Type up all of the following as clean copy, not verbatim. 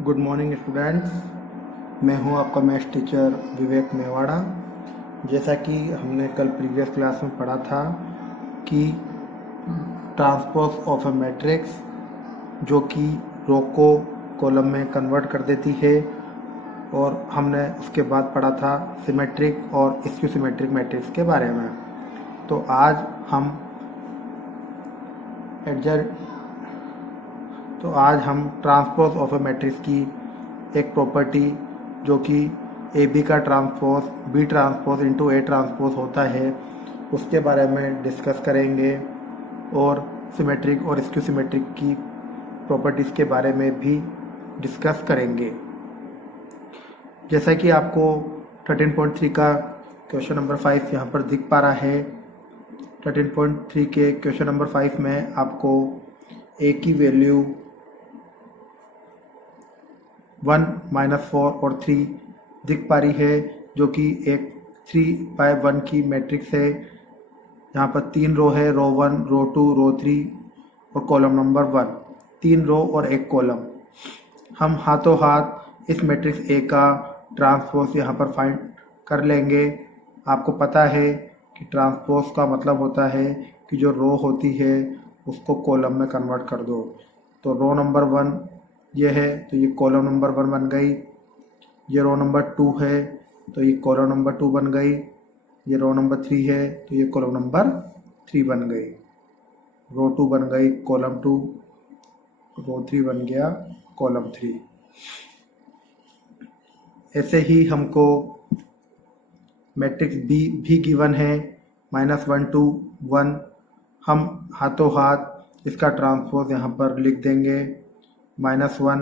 Good morning students. मैं हूं आपका मैथ्स टीचर विवेक मेवाड़ा। जैसा कि हमने कल प्रीवियस क्लास में पढ़ा था कि ट्रांसपोज ऑफ ए मैट्रिक्स जो कि रो को कॉलम में कन्वर्ट कर देती है, और हमने उसके बाद पढ़ा था सिमेट्रिक और स्क्यू सिमेट्रिक मैट्रिक्स के बारे में। तो आज हम ट्रांसपोज ऑफ ए मैट्रिक्स की एक प्रॉपर्टी जो कि ए बी का transpose B transpose into A transpose होता है उसके बारे में डिस्कस करेंगे, और सिमेट्रिक और स्क्यू सिमेट्रिक की प्रॉपर्टीज़ के बारे में भी डिस्कस करेंगे। जैसा कि आपको 13.3 का क्वेश्चन नंबर 5 यहाँ पर दिख पा रहा है। 13.3 के क्वेश्चन नंबर 5 में आपको ए की वैल्यू 1, -4 और 3 दिख पा रही है, जो कि एक 3/1 की मैट्रिक्स है। यहाँ पर 3 रो है, रो 1, रो 2, रो 3 और कॉलम नंबर 1। 3 रो और 1 कॉलम। हम हाथों हाथ इस मैट्रिक्स ए का ट्रांसपोज यहाँ पर फाइंड कर लेंगे। आपको पता है कि ट्रांसपोज का मतलब होता है कि जो रो होती है उसको कॉलम में कन्वर्ट कर दो। तो रो नंबर 1 ये है, तो ये कॉलम नंबर 1 बन गई। ये रो नंबर 2 है, तो ये कॉलम नंबर 2 बन गई। ये रो नंबर 3 है, तो ये कॉलम नंबर 3 बन गई। रो 2 बन गई कॉलम 2, रो 3 बन गया कॉलम 3। ऐसे ही हमको मैट्रिक्स बी भी गिवन है, -1, 2, 1। हम हाथों हाथ इसका ट्रांसपोज यहाँ पर लिख देंगे। -1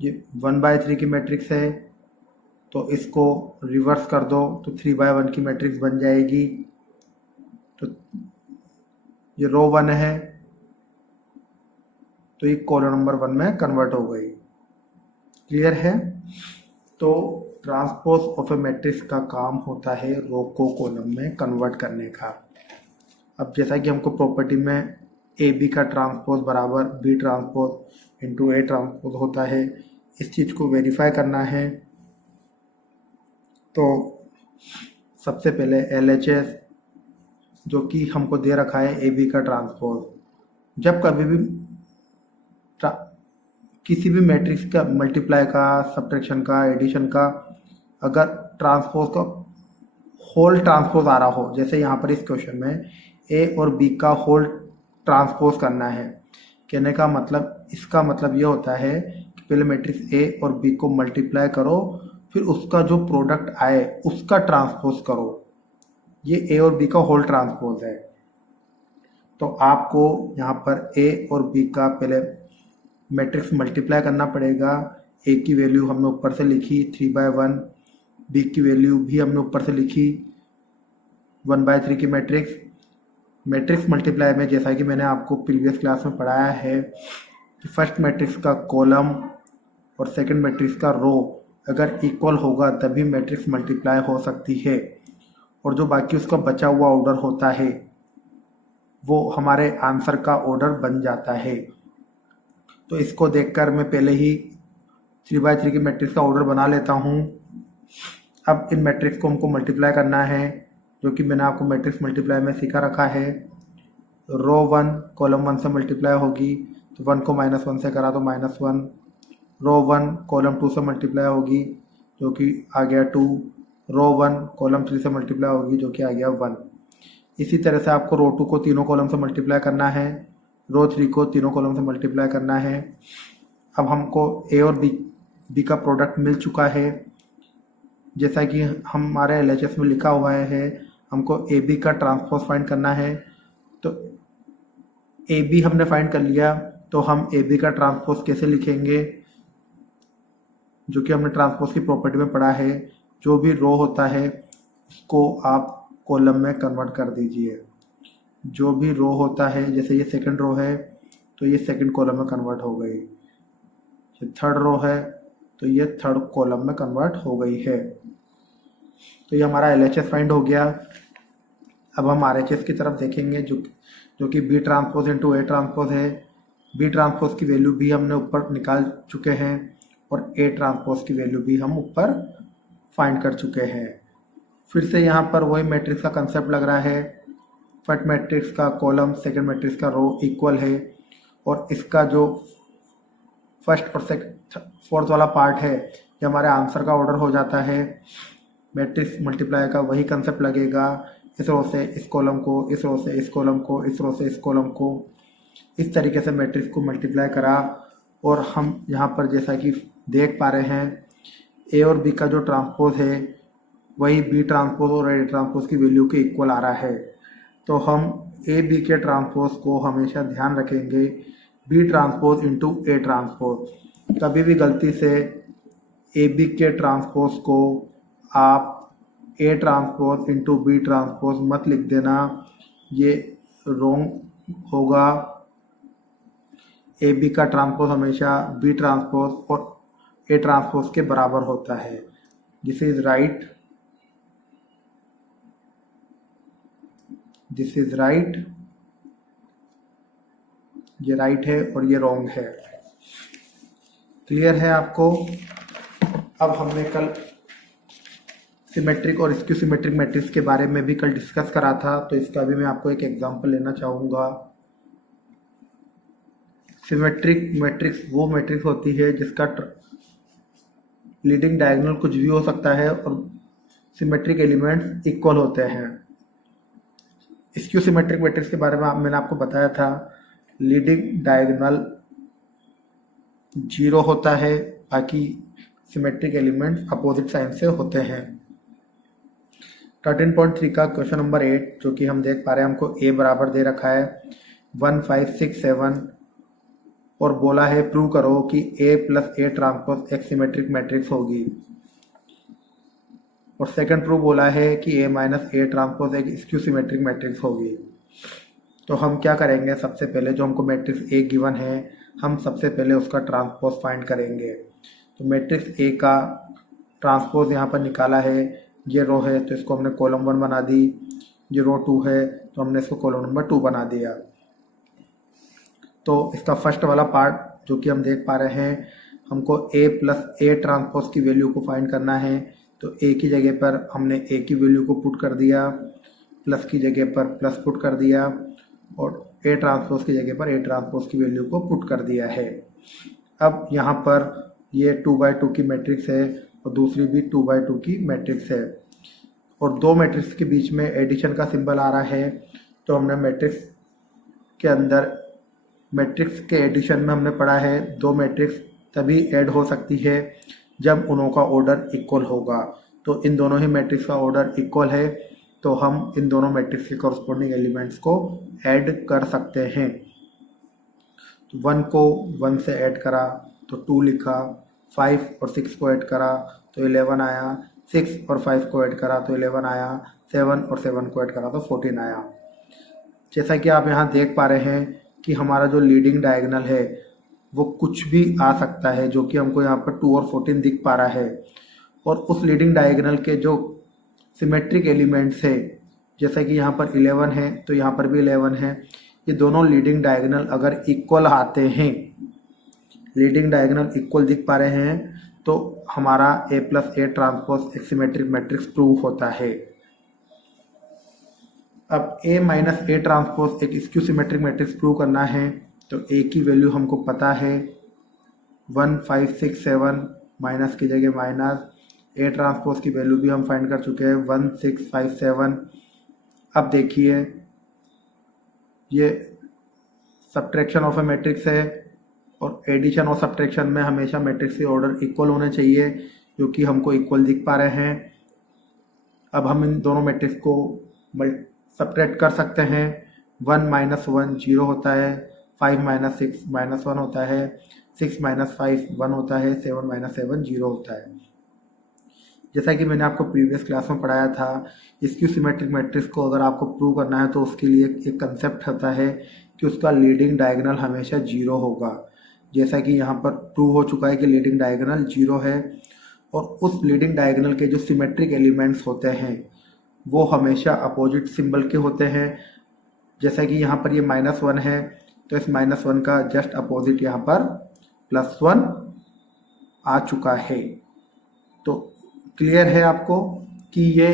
ये 1/3 की मैट्रिक्स है, तो इसको रिवर्स कर दो तो 3/1 की मैट्रिक्स बन जाएगी। तो ये रो 1 है, तो ये कॉलम नंबर 1 में कन्वर्ट हो गई। क्लियर है? तो ट्रांसपोज ऑफ ए मैट्रिक्स का काम होता है रो को कॉलम में कन्वर्ट करने का। अब जैसा कि हमको प्रॉपर्टी में ए बी का ट्रांसपोज बराबर B transpose into A transpose होता है, इस चीज़ को वेरीफाई करना है। तो सबसे पहले LHS जो कि हमको दे रखा है ए बी का ट्रांसपोज, जब कभी भी किसी भी मैट्रिक्स का मल्टीप्लाई का, सब्ट्रैक्शन का, एडिशन का अगर ट्रांसपोज का होल ट्रांसपोज आ रहा हो, जैसे यहाँ पर इस क्वेश्चन में ए और बी का होल ट्रांसपोज करना है, कहने का मतलब इसका मतलब ये होता है कि पहले मैट्रिक्स ए और बी को मल्टीप्लाई करो, फिर उसका जो प्रोडक्ट आए उसका ट्रांसपोज करो। ये ए और बी का होल ट्रांसपोज है। तो आपको यहाँ पर ए और बी का पहले मैट्रिक्स मल्टीप्लाई करना पड़ेगा। ए की वैल्यू हमने ऊपर से लिखी 3/1, बी की वैल्यू भी हमने ऊपर से लिखी 1/3 की मैट्रिक्स मल्टीप्लाई में, जैसा कि मैंने आपको प्रीवियस क्लास में पढ़ाया है कि फर्स्ट मैट्रिक्स का कॉलम और सेकंड मैट्रिक्स का रो अगर इक्वल होगा तभी मैट्रिक्स मल्टीप्लाई हो सकती है, और जो बाकी उसका बचा हुआ ऑर्डर होता है वो हमारे आंसर का ऑर्डर बन जाता है। तो इसको देखकर मैं पहले ही 3/3 की मैट्रिक्स का ऑर्डर बना लेता हूँ। अब इन मैट्रिक्स को हमको मल्टीप्लाई करना है, जो कि मैंने आपको मैट्रिक्स मल्टीप्लाई में सिखा रखा है। रो 1 कॉलम 1 से मल्टीप्लाई होगी, तो 1 को -1 से करा तो -1। रो 1 कॉलम 2 से मल्टीप्लाई होगी, जो कि आ गया 2। रो 1 कॉलम 3 से मल्टीप्लाई होगी, जो कि आ गया 1। इसी तरह से आपको रो 2 को तीनों कॉलम से मल्टीप्लाई करना है, रो 3 को तीनों कॉलम से मल्टीप्लाई करना है। अब हमको ए और बी का प्रोडक्ट मिल चुका है, जैसा कि हमारे LHS में लिखा हुआ है। हमको ए बी का ट्रांसपोज फाइंड करना है। तो ए बी हमने फाइंड कर लिया, तो हम ए बी का ट्रांसपोज कैसे लिखेंगे, जो कि हमने ट्रांसपोज की प्रॉपर्टी में पढ़ा है। जो भी रो होता है उसको आप कॉलम में कन्वर्ट कर दीजिए। जो भी रो होता है, जैसे ये सेकंड रो है तो ये सेकंड कॉलम में कन्वर्ट हो गई। ये थर्ड रो है तो ये थर्ड कॉलम में कन्वर्ट हो गई है। तो ये हमारा LHS फाइंड हो गया। अब हम RHS की तरफ देखेंगे, जो कि B transpose into A transpose है। बी ट्रांसपोज की वैल्यू भी हमने ऊपर निकाल चुके हैं और ए ट्रांसपोज की वैल्यू भी हम ऊपर फाइंड कर चुके हैं। फिर से यहाँ पर वही मैट्रिक्स का कंसेप्ट लग रहा है। फर्स्ट मैट्रिक्स का कॉलम सेकंड मैट्रिक्स का रो इक्वल है और इसका जो फर्स्ट और फोर्थ वाला पार्ट है ये हमारे आंसर का ऑर्डर हो जाता है। मैट्रिक्स मल्टीप्लाई का वही कंसेप्ट लगेगा, इस रो से इस कॉलम को, इस रो से इस कॉलम को, इस रो से इस कॉलम को, इस तरीके से मैट्रिक्स को मल्टीप्लाई करा। और हम यहाँ पर जैसा कि देख पा रहे हैं ए और बी का जो ट्रांसपोज है वही बी ट्रांसपोज और ए ट्रांसपोज की वैल्यू के इक्वल आ रहा है। तो हम ए बी के ट्रांसपोज को हमेशा ध्यान रखेंगे B transpose into A transpose. कभी भी गलती से ए बी के ट्रांसपोज को आप A transpose into B transpose मत लिख देना, ये रॉन्ग होगा। ए बी का ट्रांसपोज हमेशा बी ट्रांसपोज और ए ट्रांसपोज के बराबर होता है। This is right, this is right, ये राइट है और ये रॉन्ग है। क्लियर है आपको? अब हमने कल सिमेट्रिक और स्क्यू सिमेट्रिक मैट्रिक्स के बारे में भी कल डिस्कस करा था, तो इसका भी मैं आपको एक एग्जांपल लेना चाहूँगा। सिमेट्रिक मैट्रिक्स वो मैट्रिक्स होती है जिसका लीडिंग डायगोनल कुछ भी हो सकता है और सिमेट्रिक एलिमेंट्स इक्वल होते हैं। स्क्यू सिमेट्रिक मैट्रिक्स के बारे में मैंने आपको बताया था, लीडिंग डायगोनल 0 होता है, बाकी सिमेट्रिक एलिमेंट्स अपोजिट साइन से होते हैं। 13.3 का क्वेश्चन नंबर 8 जो कि हम देख पा रहे हैं, हमको ए बराबर दे रखा है 1 5 6 7 और बोला है प्रूव करो कि ए प्लस ए ट्रांसपोज एक सिमेट्रिक मैट्रिक्स होगी। और सेकंड प्रूव बोला है कि ए माइनस ए ट्रांसपोज एक स्क्यू सिमेट्रिक मैट्रिक्स होगी। तो हम क्या करेंगे, सबसे पहले जो हमको मैट्रिक्स ए गिवन है हम सबसे पहले उसका ट्रांसपोज फाइंड करेंगे। तो मैट्रिक्स ए का ट्रांसपोज यहाँ पर निकाला है, ये रो है तो इसको हमने कॉलम 1 बना दी, ये रो 2 है तो हमने इसको कॉलम नंबर 2 बना दिया। तो इसका फर्स्ट वाला पार्ट जो कि हम देख पा रहे हैं, हमको ए प्लस ए ट्रांसपोज की वैल्यू को फाइंड करना है। तो ए की जगह पर हमने ए की वैल्यू को पुट कर दिया, प्लस की जगह पर प्लस पुट कर दिया और ए ट्रांसपोज की जगह पर ए ट्रांसपोज की वैल्यू को पुट कर दिया है। अब यहाँ पर ये 2/2 की मैट्रिक्स है और दूसरी भी 2/2 की मैट्रिक्स है और दो मैट्रिक्स के बीच में एडिशन का सिंबल आ रहा है। तो हमने मैट्रिक्स के अंदर मैट्रिक्स के एडिशन में हमने पढ़ा है दो मैट्रिक्स तभी ऐड हो सकती है जब उनों का ऑर्डर इक्वल होगा। तो इन दोनों ही मैट्रिक्स का ऑर्डर इक्वल है तो हम इन दोनों मैट्रिक्स के कॉरस्पॉन्डिंग एलिमेंट्स को ऐड कर सकते हैं। तो 1 को 1 से ऐड करा तो 2 लिखा, 5 और 6 को ऐड करा तो 11 आया, 6 और 5 को ऐड करा तो 11 आया, 7 और 7 को ऐड करा तो 14 आया। जैसा कि आप यहाँ देख पा रहे हैं कि हमारा जो लीडिंग डायगोनल है वो कुछ भी आ सकता है, जो कि हमको यहाँ पर 2 और 14 दिख पा रहा है। और उस लीडिंग डायगोनल के जो सिमेट्रिक एलिमेंट्स है, जैसा कि यहाँ पर 11 है तो यहाँ पर भी 11 है, ये दोनों लीडिंग डायगोनल अगर इक्वल आते हैं, लीडिंग डायगोनल इक्वल दिख पा रहे हैं तो हमारा ए प्लस ए ट्रांसपोज एक सिमेट्रिक मैट्रिक्स प्रूव होता है। अब ए माइनस ए ट्रांसपोज एक स्क्यू सिमेट्रिक मैट्रिक्स प्रूव करना है तो ए की वैल्यू हमको पता है 1 5 6 7 माइनस की जगह माइनस, ए ट्रांसपोज की वैल्यू भी हम फाइंड कर चुके हैं 1 6 5 7। अब देखिए ये सब्ट्रैक्शन ऑफ ए मैट्रिक्स है और एडिशन और सब्ट्रैक्शन में हमेशा मैट्रिक्स के ऑर्डर इक्वल होने चाहिए जो कि हमको इक्वल दिख पा रहे हैं। अब हम इन दोनों मैट्रिक्स को सब्ट्रैक्ट कर सकते हैं। 1 माइनस 1 0 होता है, 5 माइनस 6 माइनस 1 होता है, 6 माइनस 5 1 होता है, 7 माइनस 7 0 होता है। जैसा कि मैंने आपको प्रीवियस क्लास में पढ़ाया था, स्क्यू सिमेट्रिक मैट्रिक्स को अगर आपको प्रूव करना है तो उसके लिए एक कंसेप्ट होता है कि उसका लीडिंग डायगोनल हमेशा 0 होगा। जैसा कि यहाँ पर प्रूव हो चुका है कि लीडिंग डायगोनल 0 है और उस लीडिंग डायगोनल के जो सिमेट्रिक एलिमेंट्स होते हैं वो हमेशा अपोजिट सिंबल के होते हैं। जैसा कि यहाँ पर ये -1 है तो इस -1 का जस्ट अपोजिट यहाँ पर +1 आ चुका है। तो क्लियर है आपको कि ये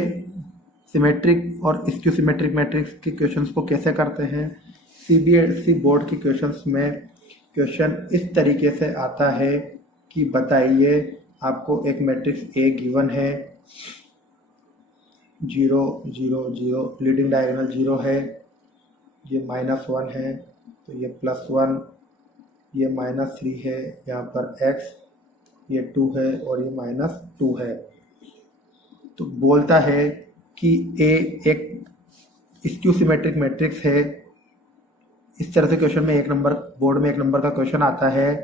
सिमेट्रिक और स्क्यू सिमेट्रिक मैट्रिक्स के क्वेश्चंस को कैसे करते हैं। सीबीएसई बोर्ड के क्वेश्चंस में क्वेश्चन इस तरीके से आता है कि बताइए, आपको एक मैट्रिक्स ए गिवन है, 0 0 0, लीडिंग डायगोनल 0 है, ये -1 है, तो ये +1, ये -3 है, यहाँ पर x, ये 2 है और ये -2 है। तो बोलता है कि ए एक स्क्यू सिमेट्रिक मैट्रिक्स है। इस तरह से क्वेश्चन में बोर्ड में 1 नंबर का क्वेश्चन आता है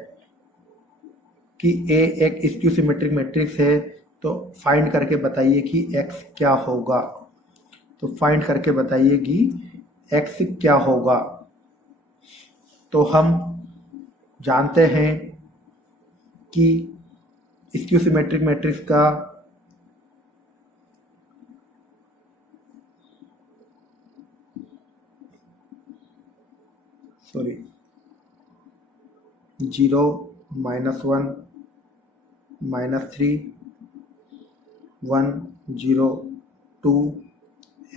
कि ए एक स्क्यू सिमेट्रिक मैट्रिक्स है, तो फाइंड करके बताइए कि x क्या होगा। तो फाइंड करके बताइए कि x क्या होगा। तो हम जानते हैं कि स्क्यू सिमेट्रिक मैट्रिक्स का सॉरी 0 -1 -3 1 0 2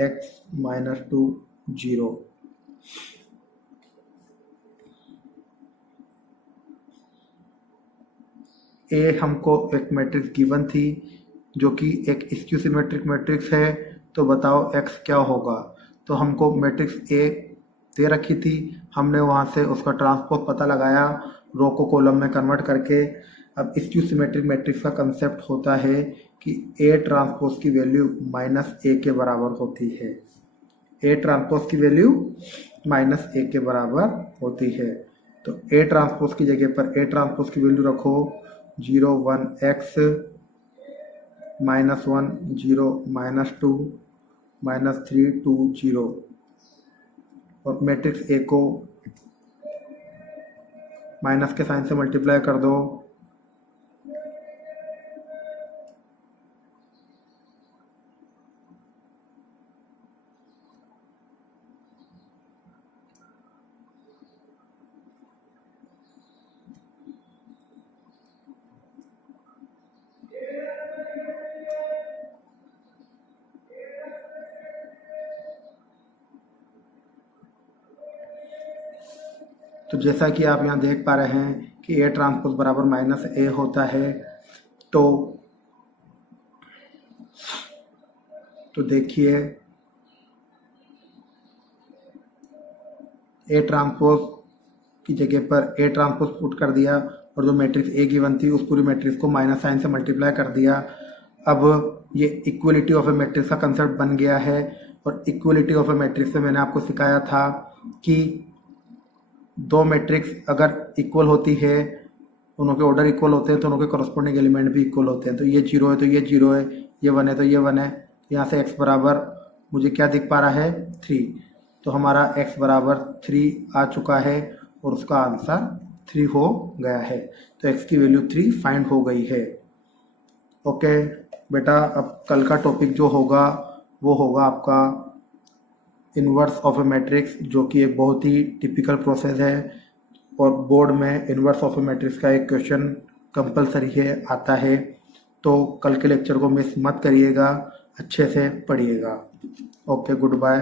x -2 0। ए हमको एक मैट्रिक्स गिवन थी जो कि एक स्क्यू सिमेट्रिक मैट्रिक्स है, तो बताओ x क्या होगा। तो हमको मैट्रिक्स ए दे रखी थी, हमने वहाँ से उसका ट्रांसपोज पता लगाया रो को कॉलम में कन्वर्ट करके। अब स्क्यू सिमेट्रिक मैट्रिक्स का कंसेप्ट होता है कि ए ट्रांसपोज की वैल्यू -a के बराबर होती है। ए ट्रांसपोज की वैल्यू -a के बराबर होती है। तो ए ट्रांसपोज की जगह पर ए ट्रांसपोज की वैल्यू रखो 0 1 x -1 0 -2 -3 2 0, और मैट्रिक्स ए को माइनस के साइन से मल्टीप्लाई कर दो। तो जैसा कि आप यहाँ देख पा रहे हैं कि ए ट्रांसपोज बराबर -a होता है। तो देखिए, ए ट्रांसपोज की जगह पर ए ट्रांसपोज पुट कर दिया और जो मैट्रिक्स ए गिवन थी उस पूरी मैट्रिक्स को माइनस साइन से मल्टीप्लाई कर दिया। अब ये इक्वलिटी ऑफ ए मैट्रिक्स का कंसेप्ट बन गया है। और इक्वलिटी ऑफ ए मैट्रिक्स में मैंने आपको सिखाया था कि दो मैट्रिक्स अगर इक्वल होती है, उनके ऑर्डर इक्वल होते हैं, तो उनके कॉरस्पॉन्डिंग एलिमेंट भी इक्वल होते हैं। तो ये 0 है तो ये 0 है, ये 1 है तो ये 1 है। तो यहाँ से x बराबर मुझे क्या दिख पा रहा है 3। तो हमारा x बराबर 3 आ चुका है और उसका आंसर 3 हो गया है। तो x की वैल्यू 3 फाइंड हो गई है। ओके बेटा, अब कल का टॉपिक जो होगा वो होगा आपका इन्वर्स ऑफ ए मैट्रिक्स, जो कि एक बहुत ही टिपिकल प्रोसेस है और बोर्ड में इन्वर्स ऑफ ए मैट्रिक्स का एक क्वेश्चन कंपलसरी है, आता है। तो कल के लेक्चर को मिस मत करिएगा, अच्छे से पढ़िएगा। Okay, good bye.